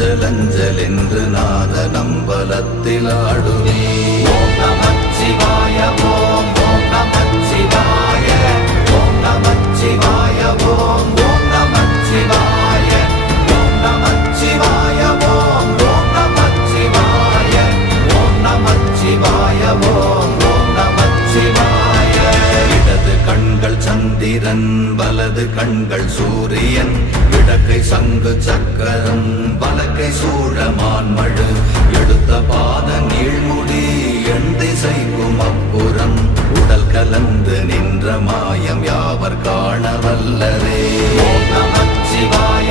அஞ்சல் அஞ்சல் என்று நாத நம்பலத்தில் ஆடுவே. ஓம் நமச்சிவாய ஓம் ஓம் நமச்சிவாய ஓம் நமச்சிவாய ஓம் ஓம் நமச்சிவாய ஓம் நமச்சிவாய ஓம் ஓம் நமச்சிவாய ஓம் நமச்சிவாய ஓம் ஓம் நமச்சிவாய. இடது கண்கள் சந்திரன் வலது கண்கள் சூரியன் இடக்கை சங்கு சக்கரம் வலக்கை சூழமான் மழு எடுத்த பாத நீழ்முடி எண் திசைக்கும் அப்புறம் உடல் கலந்து நின்ற மாயம் யாவர் காண வல்லரே. ஓம் நமச்சிவாய